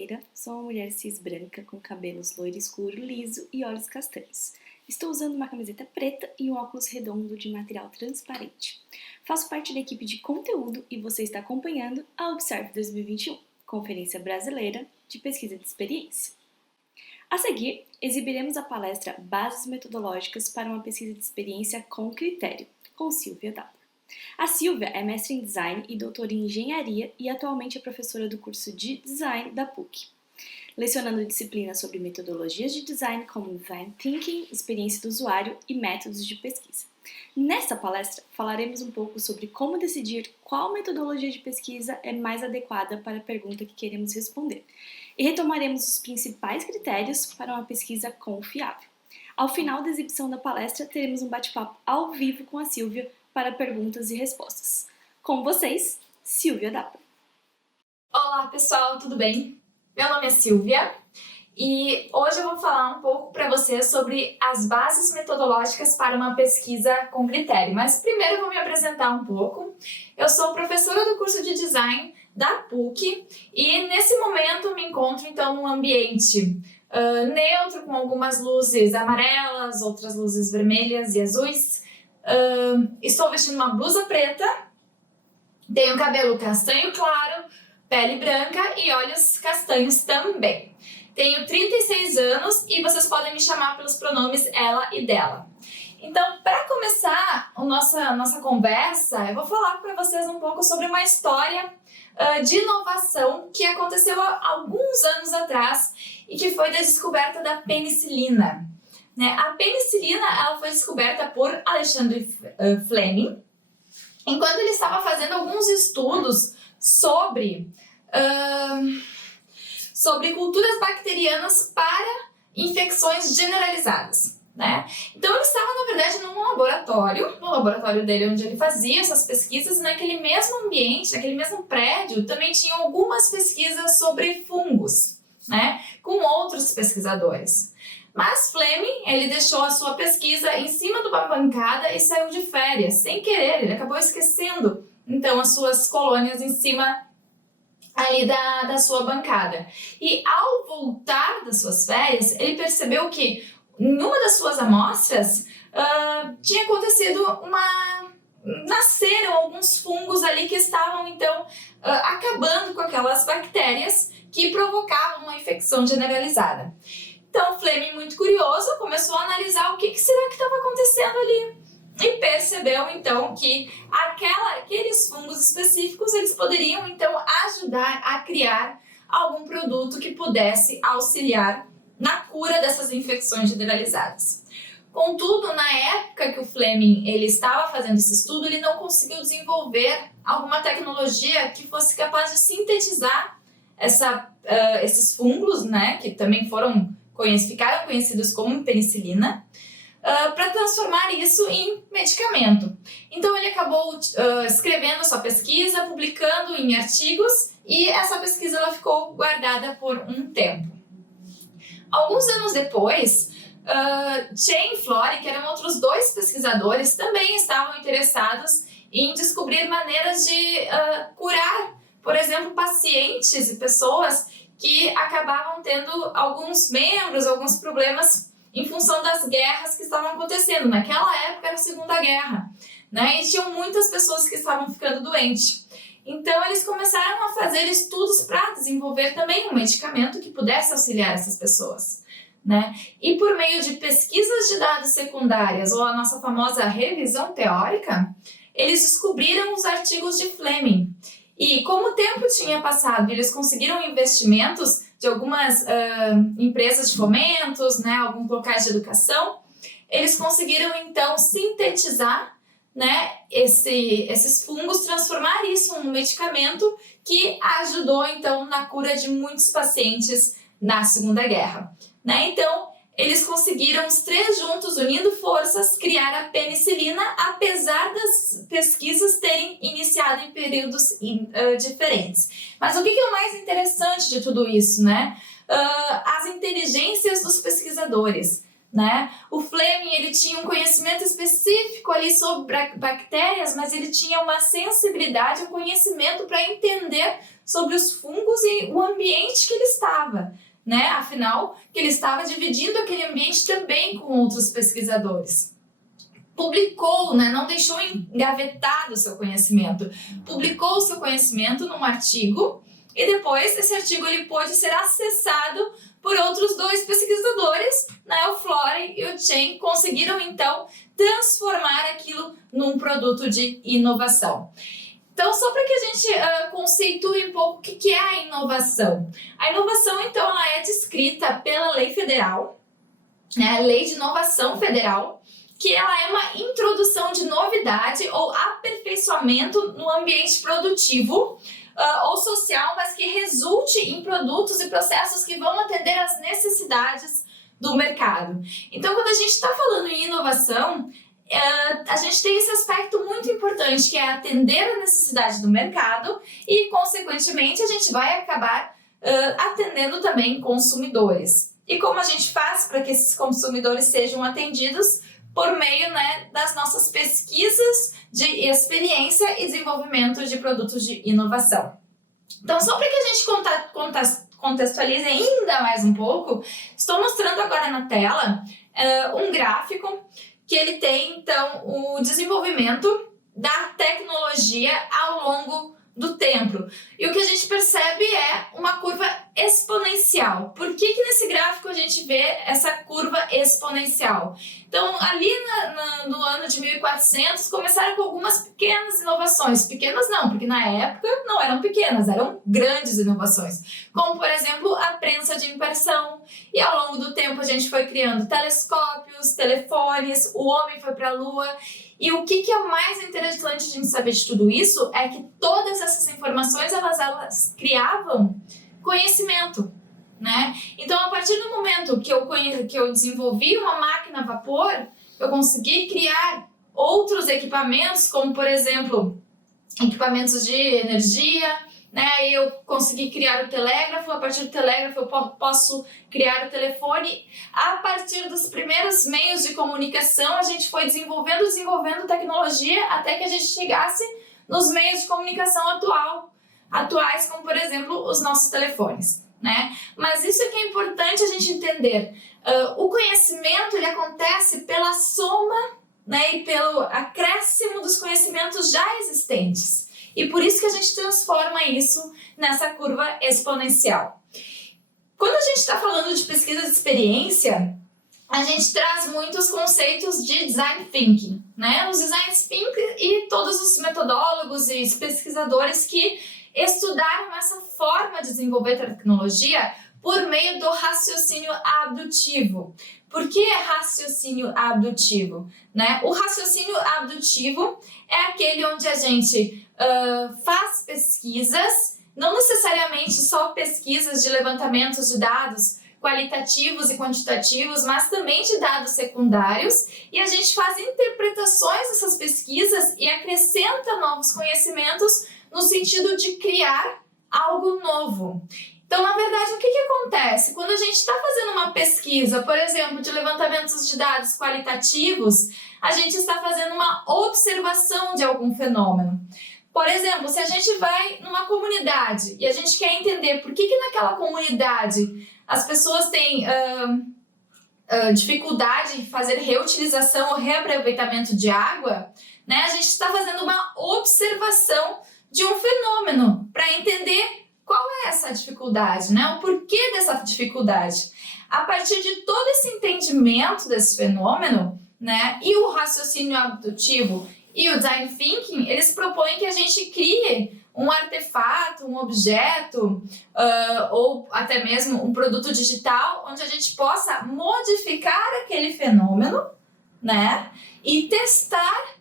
Oliveira, sou uma mulher cis branca com cabelos loiro escuro, liso e olhos castanhos. Estou usando uma camiseta preta e um óculos redondo de material transparente. Faço parte da equipe de conteúdo e você está acompanhando a Observe 2021, Conferência Brasileira de Pesquisa de Experiência. A seguir, exibiremos a palestra Bases Metodológicas para uma Pesquisa de Experiência com Critério, com Silvia Dapper. A Silvia é mestre em Design e doutora em Engenharia e atualmente é professora do curso de Design da PUC, lecionando disciplinas sobre metodologias de design como Design Thinking, experiência do usuário e métodos de pesquisa. Nesta palestra, falaremos um pouco sobre como decidir qual metodologia de pesquisa é mais adequada para a pergunta que queremos responder, e retomaremos os principais critérios para uma pesquisa confiável. Ao final da exibição da palestra, teremos um bate-papo ao vivo com a Silvia para perguntas e respostas. Com vocês, Silvia Dapper. Olá pessoal, tudo bem? Meu nome é Silvia e hoje eu vou falar um pouco para vocês sobre as bases metodológicas para uma pesquisa com critério. Mas primeiro eu vou me apresentar um pouco. Eu sou professora do curso de Design da PUC e nesse momento me encontro então num ambiente neutro, com algumas luzes amarelas, outras luzes vermelhas e azuis. Estou vestindo uma blusa preta, tenho cabelo castanho claro, pele branca e olhos castanhos também. Tenho 36 anos e vocês podem me chamar pelos pronomes ela e dela. Então, para começar a nossa conversa, eu vou falar para vocês um pouco sobre uma história de inovação que aconteceu há alguns anos atrás e que foi da descoberta da penicilina. A penicilina ela foi descoberta por Alexander Fleming, enquanto ele estava fazendo alguns estudos sobre culturas bacterianas para infecções generalizadas. Então ele estava, na verdade, no laboratório dele, onde ele fazia essas pesquisas, e naquele mesmo ambiente, naquele mesmo prédio, também tinha algumas pesquisas sobre fungos, com outros pesquisadores. Mas Fleming, ele deixou a sua pesquisa em cima de uma bancada e saiu de férias, sem querer, ele acabou esquecendo, então, as suas colônias em cima ali da sua bancada. E ao voltar das suas férias, ele percebeu que em uma das suas amostras tinha acontecido nasceram alguns fungos ali que estavam, então, acabando com aquelas bactérias que provocavam uma infecção generalizada. Então, Fleming, muito curioso, começou a analisar o que será que estava acontecendo ali. E percebeu, então, que aqueles fungos específicos, eles poderiam, então, ajudar a criar algum produto que pudesse auxiliar na cura dessas infecções generalizadas. Contudo, na época que o Fleming ele estava fazendo esse estudo, ele não conseguiu desenvolver alguma tecnologia que fosse capaz de sintetizar esses fungos, que também ficaram conhecidos como penicilina, para transformar isso em medicamento. Então ele acabou escrevendo sua pesquisa, publicando em artigos, e essa pesquisa ela ficou guardada por um tempo. Alguns anos depois, Chen e Flore, que eram outros dois pesquisadores, também estavam interessados em descobrir maneiras de curar, por exemplo, pacientes e pessoas que acabavam tendo alguns problemas em função das guerras que estavam acontecendo. Naquela época era a Segunda Guerra, e tinham muitas pessoas que estavam ficando doentes. Então eles começaram a fazer estudos para desenvolver também um medicamento que pudesse auxiliar essas pessoas. E por meio de pesquisas de dados secundárias, ou a nossa famosa revisão teórica, eles descobriram os artigos de Fleming. E como o tempo tinha passado e eles conseguiram investimentos de algumas empresas de fomentos, alguns locais de educação, eles conseguiram então sintetizar esses fungos, transformar isso em um medicamento que ajudou então na cura de muitos pacientes na Segunda Guerra. Então, eles conseguiram, os três juntos, unindo forças, criar a penicilina, apesar das pesquisas terem iniciado em períodos diferentes. Mas o que é o mais interessante de tudo isso? As inteligências dos pesquisadores. né? O Fleming, ele tinha um conhecimento específico ali sobre bactérias, mas ele tinha uma sensibilidade, um conhecimento para entender sobre os fungos e o ambiente que ele estava, né? Afinal, que ele estava dividindo aquele ambiente também com outros pesquisadores. Publicou, né? Não deixou engavetado o seu conhecimento. Publicou o seu conhecimento num artigo e depois esse artigo ele pôde ser acessado por outros 2 pesquisadores, né? O Florey e o Chen conseguiram então transformar aquilo num produto de inovação. Então, só para que a gente conceitue um pouco o que é a inovação. A inovação, então, ela é descrita pela lei federal, né? A Lei de Inovação Federal, que ela é uma introdução de novidade ou aperfeiçoamento no ambiente produtivo ou social, mas que resulte em produtos e processos que vão atender às necessidades do mercado. Então, quando a gente está falando em inovação, a gente tem esse aspecto muito importante, que é atender a necessidade do mercado e, consequentemente, a gente vai acabar atendendo também consumidores. E como a gente faz para que esses consumidores sejam atendidos? Por meio, né, das nossas pesquisas de experiência e desenvolvimento de produtos de inovação. Então, só para que a gente contextualize ainda mais um pouco, estou mostrando agora na tela um gráfico que ele tem, então, o desenvolvimento da tecnologia ao longo do tempo. E o que a gente percebe é uma curva exponencial. Por que nesse gráfico a gente vê essa curva exponencial? Então, ali no ano de 1400, começaram com algumas pequenas inovações. Pequenas não, porque na época não eram pequenas, eram grandes inovações. Como, por exemplo, a prensa de impressão. E ao longo do tempo a gente foi criando telescópios, telefones, o homem foi para a Lua. E o que é mais interessante a gente saber de tudo isso é que todas essas informações, elas criavam conhecimento, né? Então, a partir do momento que eu desenvolvi uma máquina a vapor, eu consegui criar outros equipamentos, como, por exemplo, equipamentos de energia, né? Eu consegui criar o telégrafo, a partir do telégrafo eu posso criar o telefone. A partir dos primeiros meios de comunicação, a gente foi desenvolvendo tecnologia até que a gente chegasse nos meios de comunicação atuais, como, por exemplo, os nossos telefones, né? Mas isso é que é importante a gente entender. O conhecimento, ele acontece pela soma, né, e pelo acréscimo dos conhecimentos já existentes. E por isso que a gente transforma isso nessa curva exponencial. Quando a gente está falando de pesquisa de experiência, a gente traz muitos conceitos de design thinking, né? Os design thinking e todos os metodólogos e os pesquisadores que estudaram essa forma de desenvolver tecnologia por meio do raciocínio abdutivo. Por que raciocínio abdutivo? Né? O raciocínio abdutivo é aquele onde a gente faz pesquisas, não necessariamente só pesquisas de levantamentos de dados qualitativos e quantitativos, mas também de dados secundários, e a gente faz interpretações dessas pesquisas e acrescenta novos conhecimentos no sentido de criar algo novo. Então, na verdade, o que acontece? Quando a gente está fazendo uma pesquisa, por exemplo, de levantamentos de dados qualitativos, a gente está fazendo uma observação de algum fenômeno. Por exemplo, se a gente vai numa comunidade e a gente quer entender por que naquela comunidade as pessoas têm dificuldade em fazer reutilização ou reaproveitamento de água, né? A gente está fazendo uma observação de um fenômeno para entender qual é essa dificuldade, né? O porquê dessa dificuldade. A partir de todo esse entendimento desse fenômeno, né, e o raciocínio abdutivo e o design thinking, eles propõem que a gente crie um artefato, um objeto ou até mesmo um produto digital onde a gente possa modificar aquele fenômeno, né, e testar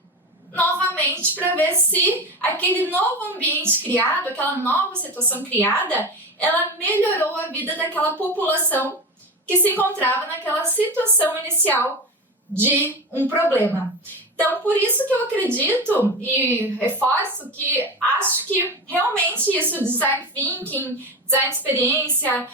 novamente para ver se aquele novo ambiente criado, aquela nova situação criada, ela melhorou a vida daquela população que se encontrava naquela situação inicial de um problema. Então, por isso que eu acredito e reforço que acho que realmente isso, design thinking, design de experiência,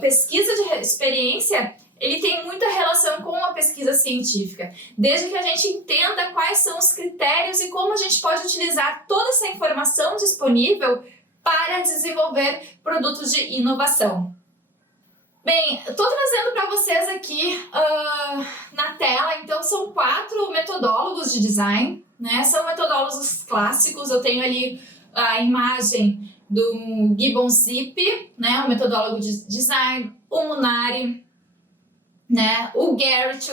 pesquisa de experiência, ele tem muita relação com a pesquisa científica, desde que a gente entenda quais são os critérios e como a gente pode utilizar toda essa informação disponível para desenvolver produtos de inovação. Bem, estou trazendo para vocês aqui na tela, então são 4 metodólogos de design, né? São metodólogos clássicos. Eu tenho ali a imagem do Gibbon Zip, né? O metodólogo de design, o Munari, né? O Garrett,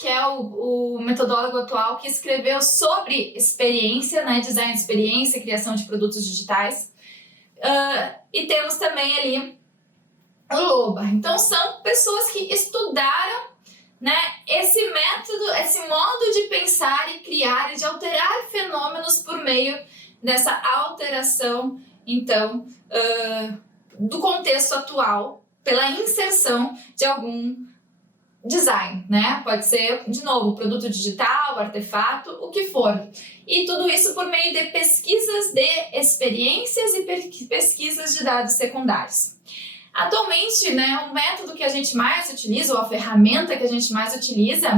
que é o metodólogo atual que escreveu sobre experiência, né? Design de experiência, criação de produtos digitais. E temos também ali o Loba. Então são pessoas que estudaram, né, esse método, esse modo de pensar e criar e de alterar fenômenos por meio dessa alteração, então, do contexto atual, pela inserção de algum design, né? Pode ser, de novo, produto digital, artefato, o que for. E tudo isso por meio de pesquisas de experiências e pesquisas de dados secundários. Atualmente, né, o método que a gente mais utiliza, ou a ferramenta que a gente mais utiliza,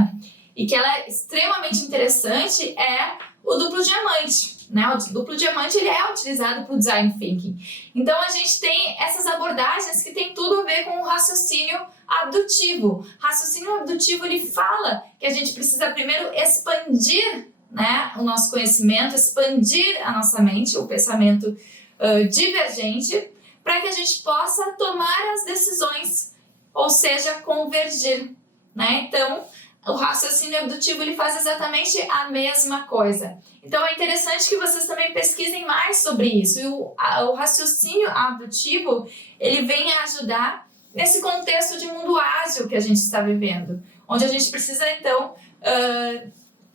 e que ela é extremamente interessante, é o duplo diamante. Né? O duplo diamante ele é utilizado para o design thinking. Então a gente tem essas abordagens que tem tudo a ver com o raciocínio abdutivo. Raciocínio abdutivo ele fala que a gente precisa primeiro expandir, né, o nosso conhecimento, expandir a nossa mente, o pensamento divergente, para que a gente possa tomar as decisões, ou seja, convergir, né? Então, o raciocínio abdutivo ele faz exatamente a mesma coisa. Então, é interessante que vocês também pesquisem mais sobre isso. E o raciocínio abdutivo ele vem a ajudar nesse contexto de mundo ágil que a gente está vivendo, onde a gente precisa, então,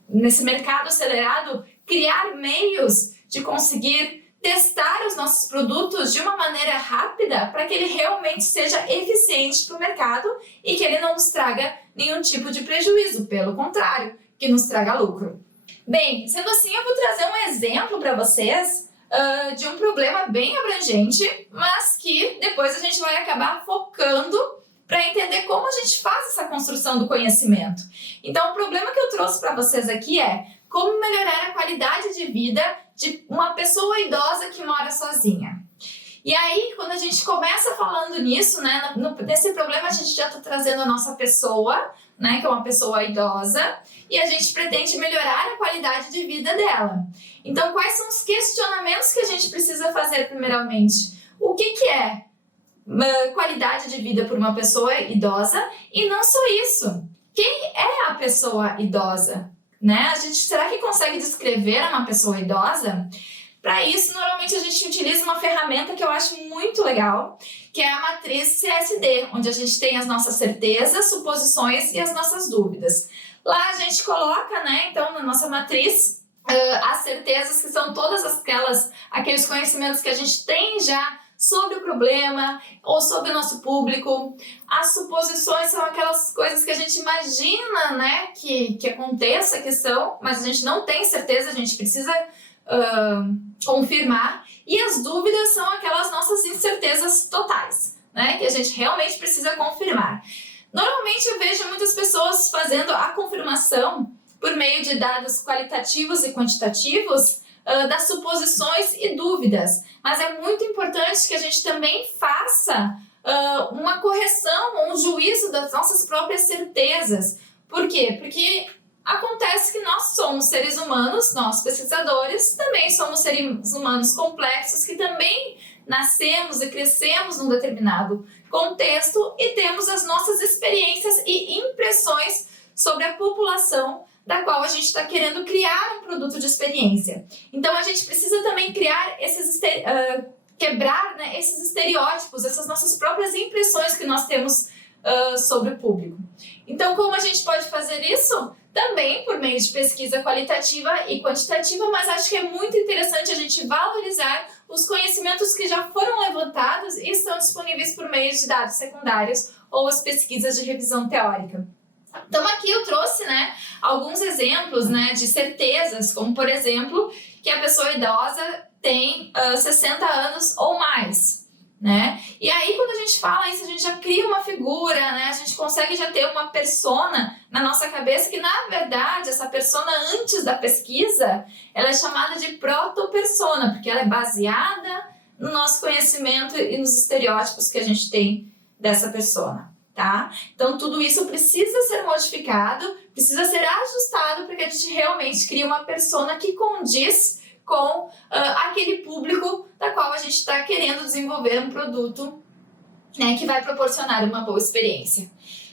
nesse mercado acelerado, criar meios de conseguir testar os nossos produtos de uma maneira rápida para que ele realmente seja eficiente para o mercado e que ele não nos traga nenhum tipo de prejuízo, pelo contrário, que nos traga lucro. Bem, sendo assim, eu vou trazer um exemplo para vocês de um problema bem abrangente, mas que depois a gente vai acabar focando para entender como a gente faz essa construção do conhecimento. Então, o problema que eu trouxe para vocês aqui é como melhorar a qualidade de vida de uma pessoa idosa que mora sozinha. E aí, quando a gente começa falando nisso, né, nesse problema a gente já está trazendo a nossa pessoa, né, que é uma pessoa idosa, e a gente pretende melhorar a qualidade de vida dela. Então, quais são os questionamentos que a gente precisa fazer primeiramente? O que é qualidade de vida por uma pessoa idosa? E não só isso, quem é a pessoa idosa? Né? Será que consegue descrever uma pessoa idosa? Para isso, normalmente a gente utiliza uma ferramenta que eu acho muito legal, que é a matriz CSD, onde a gente tem as nossas certezas, suposições e as nossas dúvidas. Lá a gente coloca, né, então, na nossa matriz, as certezas, que são todas aqueles conhecimentos que a gente tem já sobre o problema ou sobre o nosso público. As suposições são aquelas coisas que a gente imagina, né, que aconteça, que são, mas a gente não tem certeza, a gente precisa confirmar. E as dúvidas são aquelas nossas incertezas totais, né, que a gente realmente precisa confirmar. Normalmente eu vejo muitas pessoas fazendo a confirmação por meio de dados qualitativos e quantitativos das suposições e dúvidas, mas é muito importante que a gente também faça uma correção, um juízo das nossas próprias certezas. Por quê? Porque acontece que nós somos seres humanos, nós pesquisadores, também somos seres humanos complexos que também nascemos e crescemos num determinado contexto e temos as nossas experiências e impressões sobre a população da qual a gente está querendo criar um produto de experiência. Então a gente precisa também criar quebrar, né, esses estereótipos, essas nossas próprias impressões que nós temos sobre o público. Então, como a gente pode fazer isso? Também por meio de pesquisa qualitativa e quantitativa, mas acho que é muito interessante a gente valorizar os conhecimentos que já foram levantados e estão disponíveis por meio de dados secundários ou as pesquisas de revisão teórica. Então aqui eu trouxe, né, alguns exemplos, né, de certezas, como por exemplo, que a pessoa idosa tem 60 anos ou mais, né? E aí, quando a gente fala isso, a gente já cria uma figura, né? A gente consegue já ter uma persona na nossa cabeça que, na verdade, essa persona antes da pesquisa, ela é chamada de protopersona, porque ela é baseada no nosso conhecimento e nos estereótipos que a gente tem dessa persona, tá? Então, tudo isso precisa ser modificado, precisa ser ajustado para que a gente realmente crie uma persona que condiz com aquele público da qual a gente está querendo desenvolver um produto, né, que vai proporcionar uma boa experiência.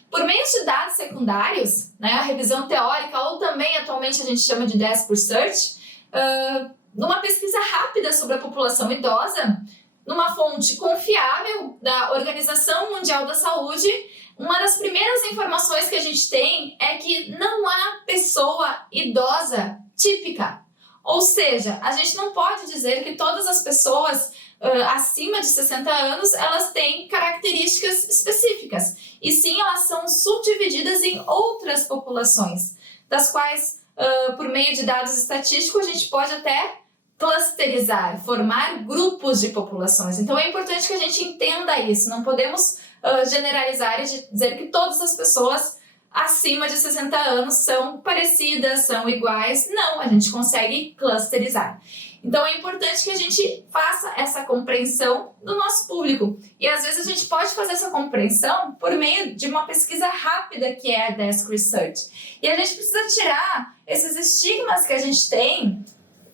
Por meio de dados secundários, né, a revisão teórica, ou também atualmente a gente chama de Desk Research, numa pesquisa rápida sobre a população idosa, numa fonte confiável da Organização Mundial da Saúde, uma das primeiras informações que a gente tem é que não há pessoa idosa típica. Ou seja, a gente não pode dizer que todas as pessoas acima de 60 anos, elas têm características específicas. E sim, elas são subdivididas em outras populações, das quais, por meio de dados estatísticos, a gente pode até clusterizar, formar grupos de populações. Então é importante que a gente entenda isso. Não podemos generalizar e dizer que todas as pessoas acima de 60 anos são parecidas, são iguais. Não, a gente consegue clusterizar. Então é importante que a gente faça essa compreensão do nosso público. E às vezes a gente pode fazer essa compreensão por meio de uma pesquisa rápida que é a Desk Research. E a gente precisa tirar esses estigmas que a gente tem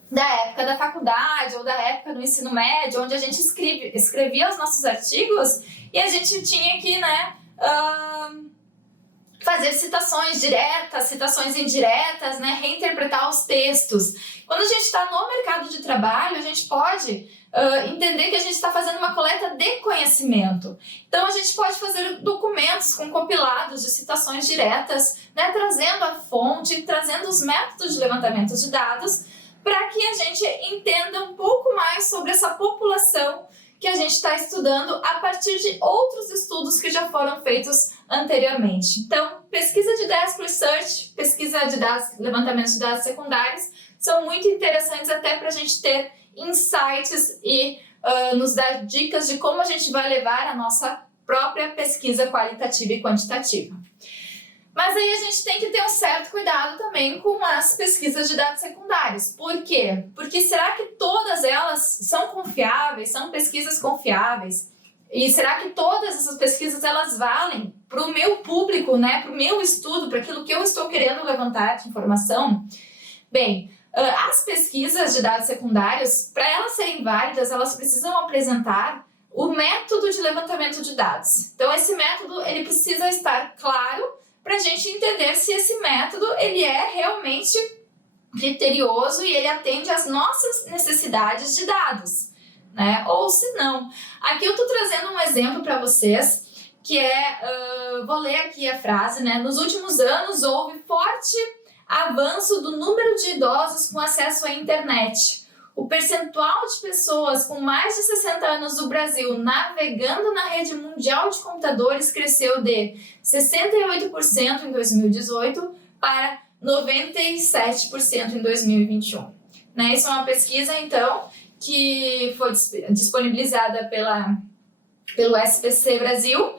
da época da faculdade ou da época do ensino médio, onde a gente escrevia os nossos artigos e a gente tinha que, fazer citações diretas, citações indiretas, né, reinterpretar os textos. Quando a gente está no mercado de trabalho, a gente pode entender que a gente está fazendo uma coleta de conhecimento. Então, a gente pode fazer documentos com compilados de citações diretas, né, trazendo a fonte, trazendo os métodos de levantamento de dados, para que a gente entenda um pouco mais sobre essa população que a gente está estudando a partir de outros estudos que já foram feitos anteriormente. Então, pesquisa de Desk Research, pesquisa de dados, levantamento de dados secundários, são muito interessantes até para a gente ter insights e nos dar dicas de como a gente vai levar a nossa própria pesquisa qualitativa e quantitativa. Mas aí a gente tem que ter um certo cuidado também com as pesquisas de dados secundários. Por quê? Porque será que todas elas são confiáveis, são pesquisas confiáveis? E será que todas essas pesquisas elas valem para o meu público, né? Para o meu estudo, para aquilo que eu estou querendo levantar de informação? Bem, as pesquisas de dados secundários, para elas serem válidas, elas precisam apresentar o método de levantamento de dados. Então, esse método ele precisa estar claro para a gente entender se esse método ele é realmente criterioso e ele atende às nossas necessidades de dados, né? Ou se não. Aqui eu estou trazendo um exemplo para vocês, que vou ler aqui a frase, né? Nos últimos anos houve forte avanço do número de idosos com acesso à internet. O percentual de pessoas com mais de 60 anos do Brasil navegando na rede mundial de computadores cresceu de 68% em 2018 para 97% em 2021. Né? Isso é uma pesquisa, então, que foi disponibilizada pelo SPC Brasil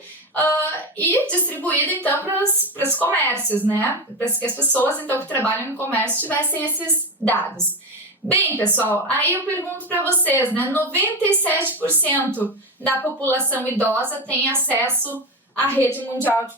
e distribuída, então, para os comércios, né? Para que as pessoas, então, que trabalham em comércio tivessem esses dados. Bem, pessoal, aí eu pergunto para vocês, né? 97% da população idosa tem acesso à rede mundial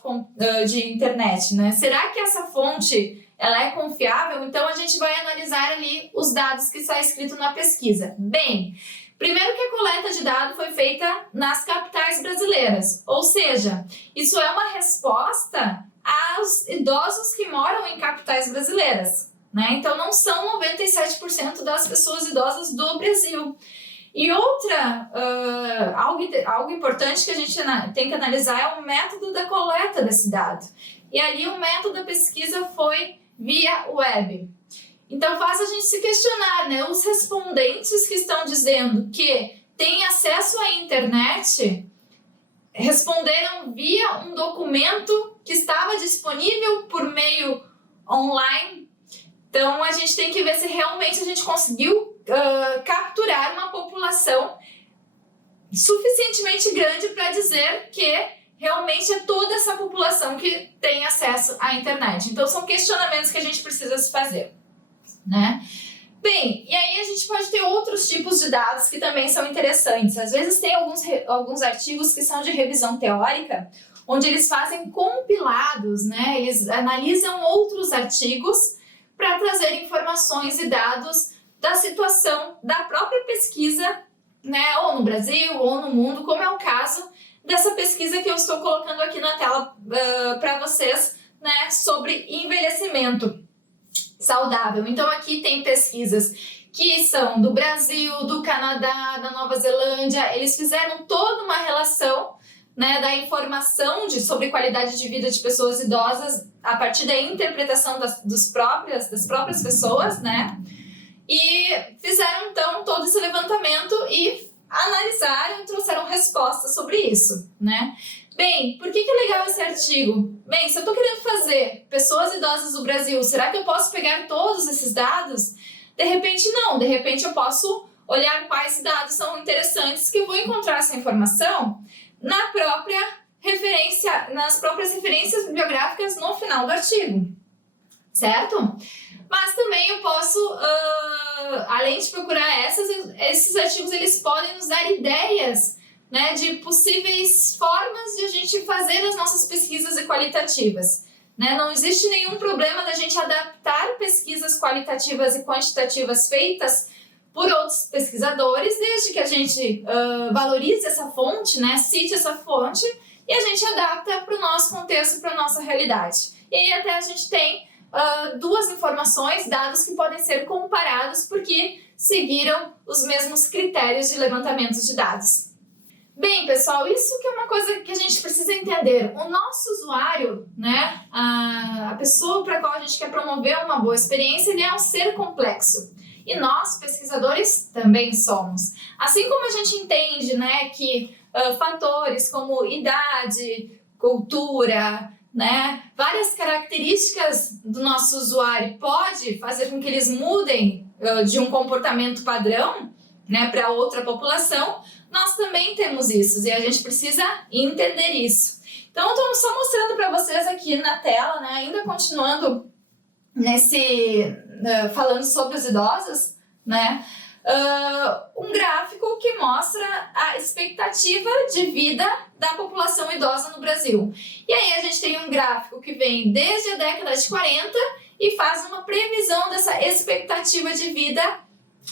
de internet, né? Será que essa fonte ela é confiável? Então, a gente vai analisar ali os dados que está escrito na pesquisa. Bem, primeiro que a coleta de dados foi feita nas capitais brasileiras, ou seja, isso é uma resposta aos idosos que moram em capitais brasileiras. Né? Então, não são 97% das pessoas idosas do Brasil. E algo importante que a gente tem que analisar é o método da coleta desse dado. E ali o método da pesquisa foi via web. Então, faz a gente se questionar, né? Os respondentes que estão dizendo que têm acesso à internet responderam via um documento que estava disponível por meio online. Então, a gente tem que ver se realmente a gente conseguiu capturar uma população suficientemente grande para dizer que realmente é toda essa população que tem acesso à internet. Então, são questionamentos que a gente precisa se fazer, né? Bem, e aí a gente pode ter outros tipos de dados que também são interessantes. Às vezes tem alguns artigos que são de revisão teórica, onde eles fazem compilados, né? Eles analisam outros artigos para trazer informações e dados da situação da própria pesquisa, né? Ou no Brasil, ou no mundo, como é o caso dessa pesquisa que eu estou colocando aqui na tela para vocês, né? Sobre envelhecimento saudável. Então aqui tem pesquisas que são do Brasil, do Canadá, da Nova Zelândia. Eles fizeram toda uma relação, né, da informação sobre qualidade de vida de pessoas idosas a partir da interpretação das próprias pessoas, né? E fizeram então todo esse levantamento e analisaram e trouxeram respostas sobre isso, né? Bem, por que é legal esse artigo? Bem, se eu estou querendo fazer pessoas idosas do Brasil, será que eu posso pegar todos esses dados? De repente não, de repente eu posso olhar quais dados são interessantes, que eu vou encontrar essa informação nas próprias referências bibliográficas no final do artigo, certo? Mas também eu posso, além de procurar esses artigos, eles podem nos dar ideias, né, de possíveis formas de a gente fazer as nossas pesquisas qualitativas, né? Não existe nenhum problema da gente adaptar pesquisas qualitativas e quantitativas feitas por outros pesquisadores, desde que a gente valorize essa fonte, né, cite essa fonte, e a gente adapta para o nosso contexto, para a nossa realidade. E aí até a gente tem duas informações, dados que podem ser comparados porque seguiram os mesmos critérios de levantamento de dados. Bem, pessoal, isso que é uma coisa que a gente precisa entender. O nosso usuário, né, a pessoa para a qual a gente quer promover uma boa experiência, ele é um ser complexo. E nós, pesquisadores, também somos. Assim como a gente entende, né, que fatores como idade, cultura, né, várias características do nosso usuário pode fazer com que eles mudem de um comportamento padrão, né, para outra população, nós também temos isso e a gente precisa entender isso. Então, eu estou só mostrando para vocês aqui na tela, né, ainda continuando falando sobre os idosos, né, um gráfico que mostra a expectativa de vida da população idosa no Brasil. E aí a gente tem um gráfico que vem desde a década de 40 e faz uma previsão dessa expectativa de vida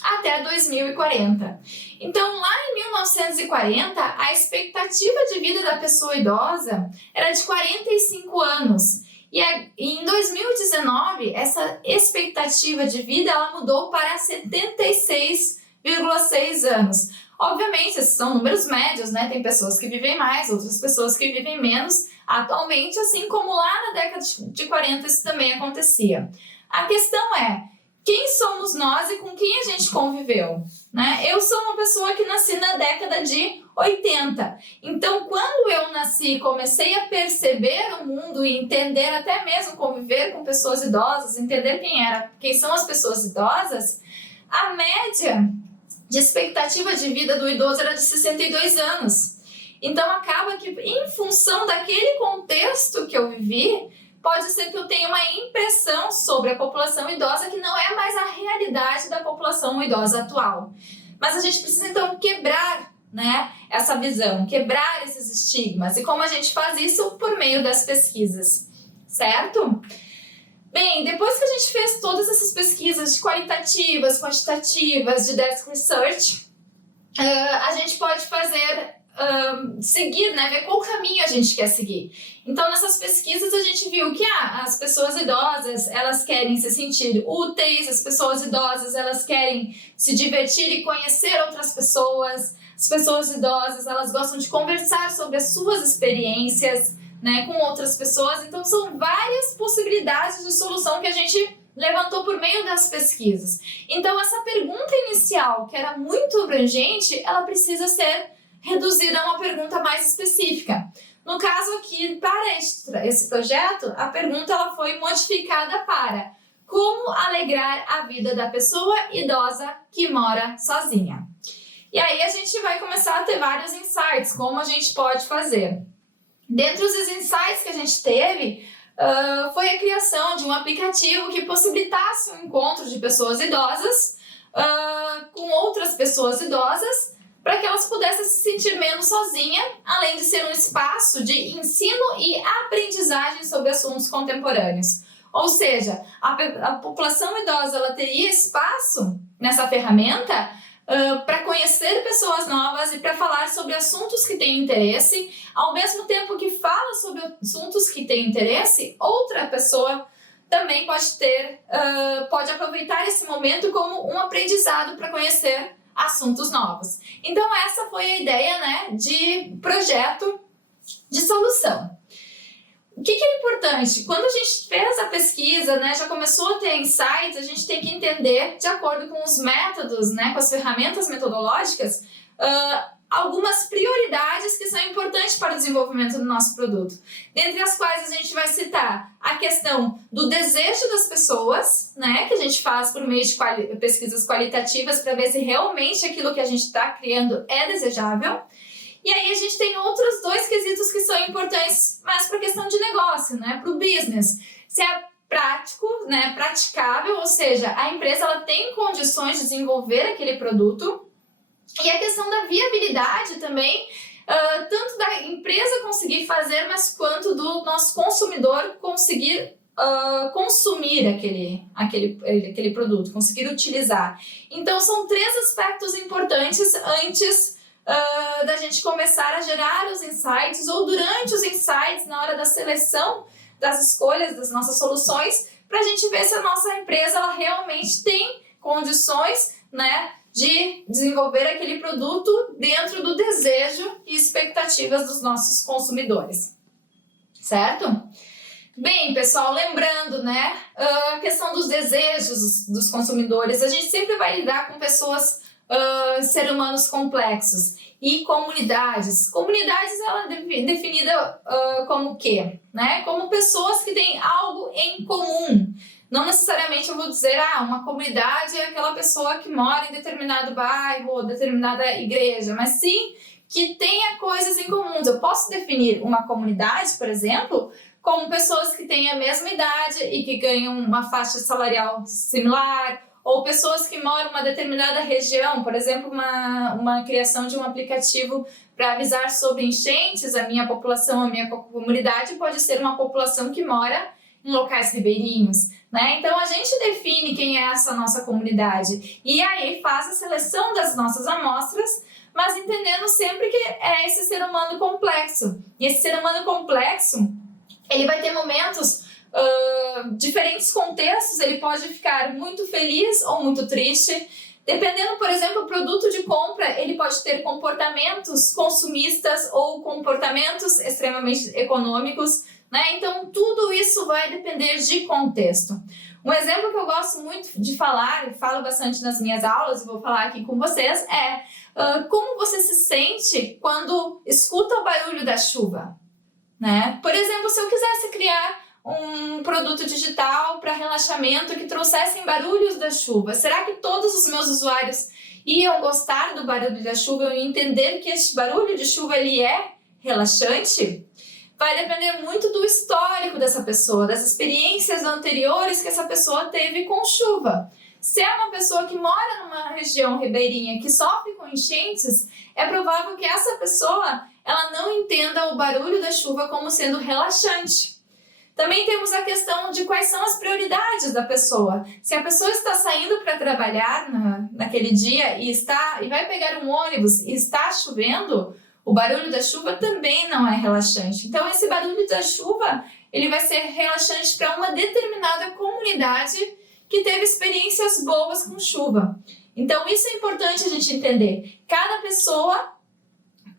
até 2040. Então, lá em 1940, a expectativa de vida da pessoa idosa era de 45 anos. E em 2019, essa expectativa de vida ela mudou para 76,6 anos. Obviamente, esses são números médios, né? Tem pessoas que vivem mais, outras pessoas que vivem menos atualmente, assim como lá na década de 40 isso também acontecia. A questão é, quem somos nós e com quem a gente conviveu, né? Eu sou uma pessoa que nasci na década de 80. Então, quando eu nasci, comecei a perceber o mundo e entender, até mesmo conviver com pessoas idosas, entender quem são as pessoas idosas, a média de expectativa de vida do idoso era de 62 anos. Então, acaba que, em função daquele contexto que eu vivi, pode ser que eu tenha uma impressão sobre a população idosa que não é mais a realidade da população idosa atual. Mas a gente precisa, então, quebrar, né, essa visão, quebrar esses estigmas. E como a gente faz isso? Por meio das pesquisas, certo? Bem, depois que a gente fez todas essas pesquisas de qualitativas, quantitativas, de desk research, a gente pode seguir, né, ver qual caminho a gente quer seguir. Então, nessas pesquisas a gente viu que as pessoas idosas, elas querem se sentir úteis, as pessoas idosas, elas querem se divertir e conhecer outras pessoas, as pessoas idosas, elas gostam de conversar sobre as suas experiências, né, com outras pessoas. Então, são várias possibilidades de solução que a gente levantou por meio das pesquisas. Então, essa pergunta inicial, que era muito abrangente, ela precisa ser reduzida a uma pergunta mais específica. No caso aqui, para esse projeto, a pergunta ela foi modificada para como alegrar a vida da pessoa idosa que mora sozinha. E aí a gente vai começar a ter vários insights, como a gente pode fazer. Dentre os insights que a gente teve, foi a criação de um aplicativo que possibilitasse o encontro de pessoas idosas com outras pessoas idosas, para que elas pudessem se sentir menos sozinhas, além de ser um espaço de ensino e aprendizagem sobre assuntos contemporâneos. Ou seja, a população idosa ela teria espaço nessa ferramenta para conhecer pessoas novas e para falar sobre assuntos que têm interesse, ao mesmo tempo que fala sobre assuntos que têm interesse, outra pessoa também pode aproveitar esse momento como um aprendizado para conhecer assuntos novos. Então essa foi a ideia, né, de projeto de solução. O que é importante? Quando a gente fez a pesquisa, né, já começou a ter insights, a gente tem que entender, de acordo com os métodos, né, com as ferramentas metodológicas, algumas prioridades que são importantes para o desenvolvimento do nosso produto. Dentre as quais a gente vai citar a questão do desejo das pessoas, né, que a gente faz por meio de pesquisas qualitativas para ver se realmente aquilo que a gente está criando é desejável. E aí a gente tem outros dois quesitos que são importantes mais para a questão de negócio, né, para o business. Se é prático, né, praticável, ou seja, a empresa ela tem condições de desenvolver aquele produto. E a questão da viabilidade também, tanto da empresa conseguir fazer, mas quanto do nosso consumidor conseguir consumir aquele produto, conseguir utilizar. Então, são três aspectos importantes antes da gente começar a gerar os insights ou durante os insights, na hora da seleção das escolhas das nossas soluções, para a gente ver se a nossa empresa ela realmente tem condições, né, de desenvolver aquele produto dentro do desejo e expectativas dos nossos consumidores, certo? Bem, pessoal, lembrando, né, a questão dos desejos dos consumidores, a gente sempre vai lidar com pessoas, seres humanos complexos e comunidades. Comunidades, ela é definida como o quê? Né? Como pessoas que têm algo em comum. Não necessariamente eu vou dizer, uma comunidade é aquela pessoa que mora em determinado bairro ou determinada igreja, mas sim que tenha coisas em comum. Eu posso definir uma comunidade, por exemplo, como pessoas que têm a mesma idade e que ganham uma faixa salarial similar, ou pessoas que moram em uma determinada região, por exemplo, uma criação de um aplicativo para avisar sobre enchentes. A minha população, a minha comunidade pode ser uma população que mora em locais ribeirinhos, né? Então a gente define quem é essa nossa comunidade e aí faz a seleção das nossas amostras, mas entendendo sempre que é esse ser humano complexo. E esse ser humano complexo, ele vai ter momentos, diferentes contextos, ele pode ficar muito feliz ou muito triste. Dependendo, por exemplo, do produto de compra, ele pode ter comportamentos consumistas ou comportamentos extremamente econômicos, né? Então, tudo isso vai depender de contexto. Um exemplo que eu gosto muito de falar, e falo bastante nas minhas aulas, e vou falar aqui com vocês, é como você se sente quando escuta o barulho da chuva, né? Por exemplo, se eu quisesse criar um produto digital para relaxamento que trouxessem barulhos da chuva, será que todos os meus usuários iam gostar do barulho da chuva e entender que esse barulho de chuva ele é relaxante? Vai depender muito do histórico dessa pessoa, das experiências anteriores que essa pessoa teve com chuva. Se é uma pessoa que mora numa região ribeirinha que sofre com enchentes, é provável que essa pessoa ela não entenda o barulho da chuva como sendo relaxante. Também temos a questão de quais são as prioridades da pessoa. Se a pessoa está saindo para trabalhar naquele dia e vai pegar um ônibus e está chovendo, o barulho da chuva também não é relaxante. Então, esse barulho da chuva ele vai ser relaxante para uma determinada comunidade que teve experiências boas com chuva. Então, isso é importante a gente entender. Cada pessoa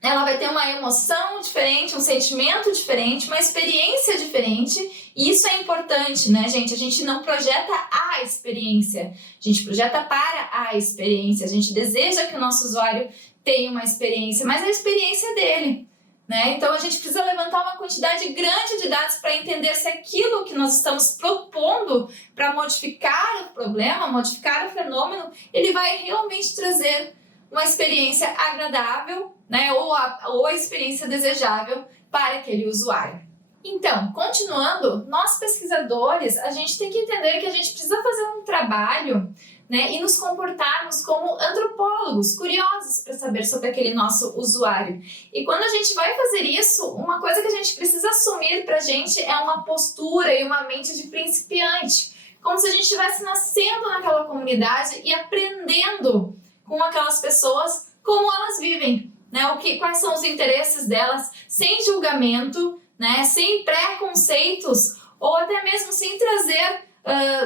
ela vai ter uma emoção diferente, um sentimento diferente, uma experiência diferente, e isso é importante, né, gente? A gente não projeta a experiência, a gente projeta para a experiência, a gente deseja que o nosso usuário tenha uma experiência, mas a experiência dele, né? Então a gente precisa levantar uma quantidade grande de dados para entender se aquilo que nós estamos propondo para modificar o problema, modificar o fenômeno, ele vai realmente trazer uma experiência agradável, né, ou a experiência desejável para aquele usuário. Então, continuando, nós pesquisadores, a gente tem que entender que a gente precisa fazer um trabalho, né, e nos comportarmos como antropólogos, curiosos para saber sobre aquele nosso usuário. E quando a gente vai fazer isso, uma coisa que a gente precisa assumir para a gente é uma postura e uma mente de principiante, como se a gente estivesse nascendo naquela comunidade e aprendendo com aquelas pessoas como elas vivem, né, quais são os interesses delas, sem julgamento, né, sem preconceitos ou até mesmo sem trazer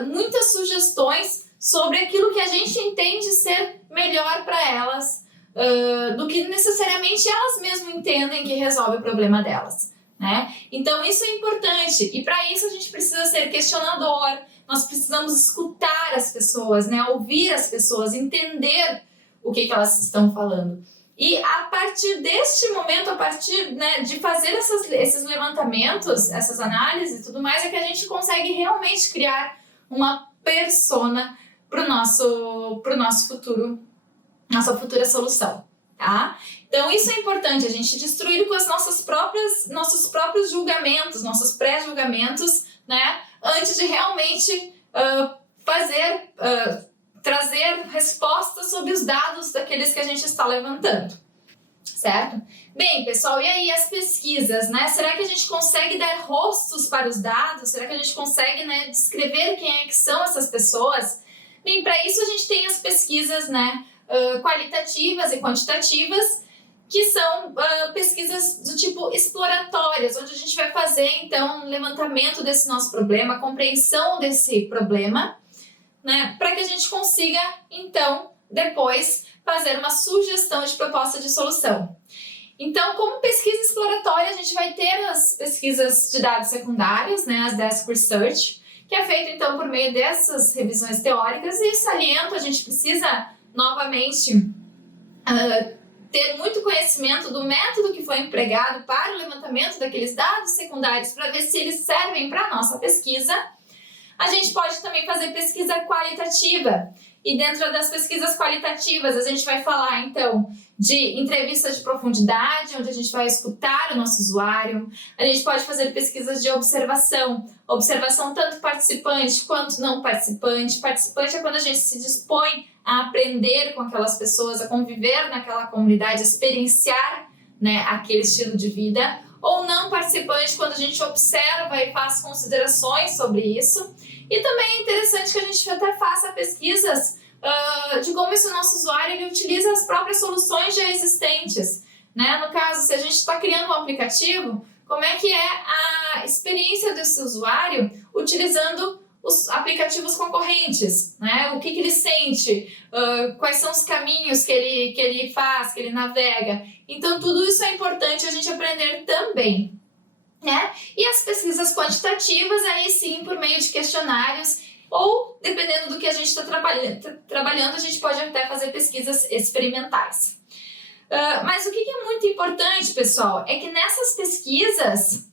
muitas sugestões sobre aquilo que a gente entende ser melhor para elas do que necessariamente elas mesmas entendem que resolve o problema delas, né? Então isso é importante e para isso a gente precisa ser questionador, nós precisamos escutar as pessoas, né, ouvir as pessoas, entender o que elas estão falando. E a partir deste momento, a partir, né, de fazer esses levantamentos, essas análises e tudo mais, é que a gente consegue realmente criar uma persona para o nosso futuro, nossa futura solução, tá? Então isso é importante, a gente destruir com as nossos próprios julgamentos, nossos pré-julgamentos, né, antes de realmente trazer respostas sobre os dados daqueles que a gente está levantando, certo? Bem, pessoal, e aí as pesquisas, né? Será que a gente consegue dar rostos para os dados? Será que a gente consegue, né, descrever quem é que são essas pessoas? Bem, para isso a gente tem as pesquisas, né, qualitativas e quantitativas, que são pesquisas do tipo exploratórias, onde a gente vai fazer, então, um levantamento desse nosso problema, compreensão desse problema, né, para que a gente consiga, então, depois fazer uma sugestão de proposta de solução. Então, como pesquisa exploratória, a gente vai ter as pesquisas de dados secundários, né, as desk research, que é feito, então, por meio dessas revisões teóricas, e saliento, a gente precisa, novamente, ter muito conhecimento do método que foi empregado para o levantamento daqueles dados secundários, para ver se eles servem para a nossa pesquisa. A gente pode também fazer pesquisa qualitativa, e dentro das pesquisas qualitativas a gente vai falar então de entrevistas de profundidade, onde a gente vai escutar o nosso usuário. A gente pode fazer pesquisas de observação tanto participante quanto não participante. Participante é quando a gente se dispõe a aprender com aquelas pessoas, a conviver naquela comunidade, a experienciar, né, aquele estilo de vida. Ou não participante, quando a gente observa e faz considerações sobre isso. E também é interessante que a gente até faça pesquisas de como esse nosso usuário ele utiliza as próprias soluções já existentes, né? No caso, se a gente está criando um aplicativo, como é que é a experiência desse usuário utilizando os aplicativos concorrentes, né? O que ele sente, quais são os caminhos que ele faz, que ele navega. Então, tudo isso é importante a gente aprender também, né? E as pesquisas quantitativas, aí sim, por meio de questionários, ou, dependendo do que a gente está trabalhando, a gente pode até fazer pesquisas experimentais. Mas o que é muito importante, pessoal, é que nessas pesquisas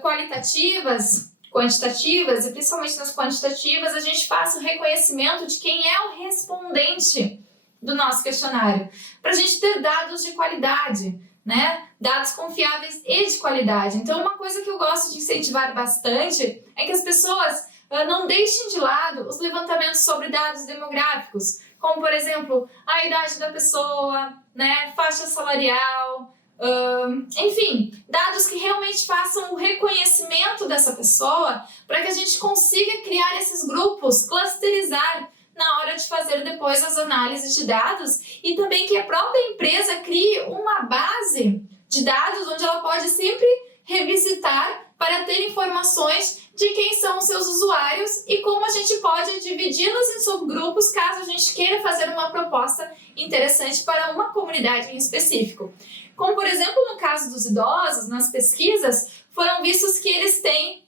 qualitativas, quantitativas, e principalmente nas quantitativas, a gente faça o reconhecimento de quem é o respondente do nosso questionário, para a gente ter dados de qualidade, né? Dados confiáveis e de qualidade. Então, uma coisa que eu gosto de incentivar bastante é que as pessoas não deixem de lado os levantamentos sobre dados demográficos, como, por exemplo, a idade da pessoa, né? Faixa salarial, enfim, dados que realmente façam o reconhecimento dessa pessoa, para que a gente consiga criar esses grupos, clusterizar na hora de fazer depois as análises de dados, e também que a própria empresa crie uma base de dados onde ela pode sempre revisitar para ter informações de quem são os seus usuários e como a gente pode dividi-los em subgrupos caso a gente queira fazer uma proposta interessante para uma comunidade em específico. Como, por exemplo, no caso dos idosos, nas pesquisas, foram vistos que eles têm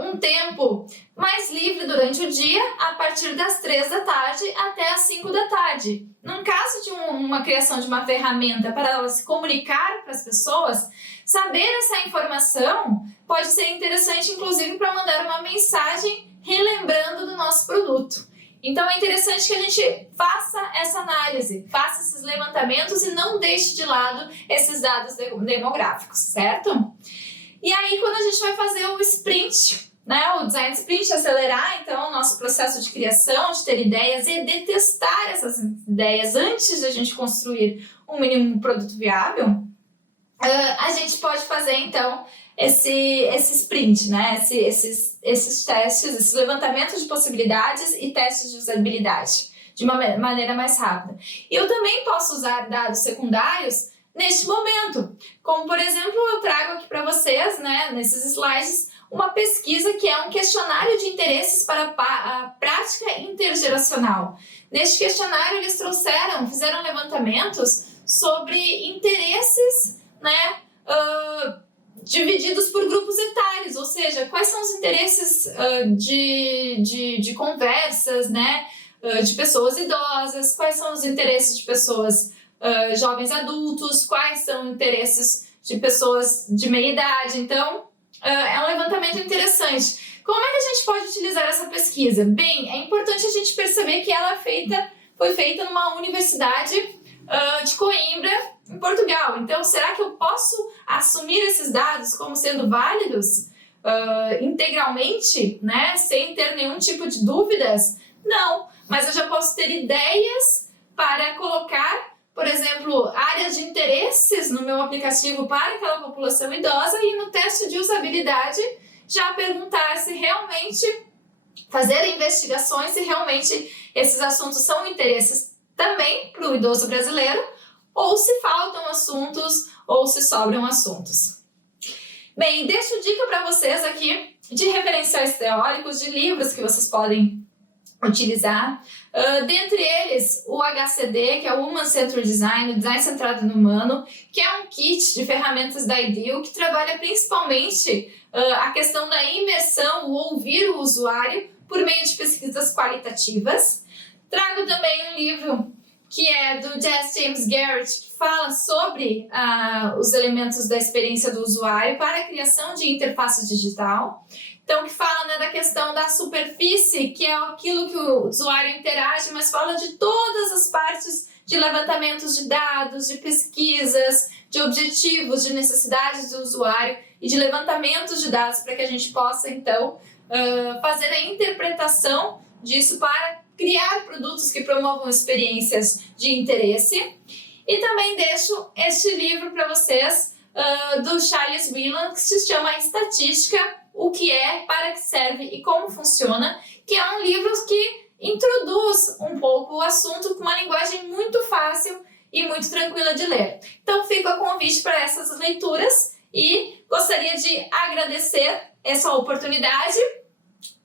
um tempo mais livre durante o dia, a partir das 3 da tarde até as 5 da tarde. No caso de uma criação de uma ferramenta para ela se comunicar para as pessoas, saber essa informação pode ser interessante, inclusive, para mandar uma mensagem relembrando do nosso produto. Então é interessante que a gente faça essa análise, faça esses levantamentos e não deixe de lado esses dados demográficos, certo? E aí, quando a gente vai fazer o sprint, né, o design sprint, acelerar então o nosso processo de criação, de ter ideias e de testar essas ideias antes de a gente construir um mínimo produto viável, a gente pode fazer então esse sprint, né? Esses testes, esse levantamento de possibilidades e testes de usabilidade de uma maneira mais rápida. E eu também posso usar dados secundários neste momento, como por exemplo eu trago aqui para vocês, né, nesses slides, uma pesquisa que é um questionário de interesses para a prática intergeracional. Neste questionário eles fizeram levantamentos sobre interesses, né, divididos por grupos etários, ou seja, quais são os interesses de conversas, né, de pessoas idosas, quais são os interesses de pessoas jovens adultos, quais são os interesses de pessoas de meia idade. Então, é um levantamento interessante. Como é que a gente pode utilizar essa pesquisa? Bem, é importante a gente perceber que ela foi feita numa universidade de Coimbra, em Portugal. Então, será que eu posso assumir esses dados como sendo válidos integralmente, né, sem ter nenhum tipo de dúvidas? Não, mas eu já posso ter ideias para colocar, por exemplo, áreas de interesses no meu aplicativo para aquela população idosa e no teste de usabilidade já perguntar se realmente, fazer investigações se realmente esses assuntos são interesses também para o idoso brasileiro, ou se faltam assuntos, ou se sobram assuntos. Bem, deixo dica para vocês aqui de referenciais teóricos, de livros que vocês podem utilizar. Dentre eles, o HCD, que é o Human Centered Design, o Design Centrado no Humano, que é um kit de ferramentas da IDEO, que trabalha principalmente a questão da imersão, o ouvir o usuário, por meio de pesquisas qualitativas. Trago também um livro que é do James Garrett, que fala sobre os elementos da experiência do usuário para a criação de interface digital. Então, que fala, né, da questão da superfície, que é aquilo que o usuário interage, mas fala de todas as partes de levantamentos de dados, de pesquisas, de objetivos, de necessidades do usuário e de levantamentos de dados para que a gente possa, então, fazer a interpretação disso para criar produtos que promovam experiências de interesse. E também deixo este livro para vocês, do Charles Whelan, que se chama Estatística, o que é, para que serve e como funciona, que é um livro que introduz um pouco o assunto com uma linguagem muito fácil e muito tranquila de ler. Então fica o convite para essas leituras e gostaria de agradecer essa oportunidade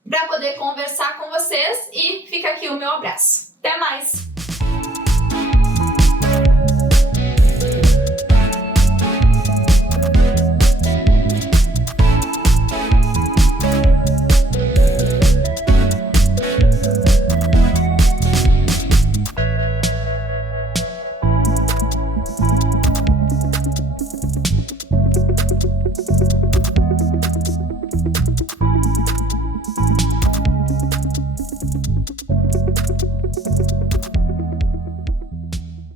para poder conversar com vocês e fica aqui o meu abraço. Até mais!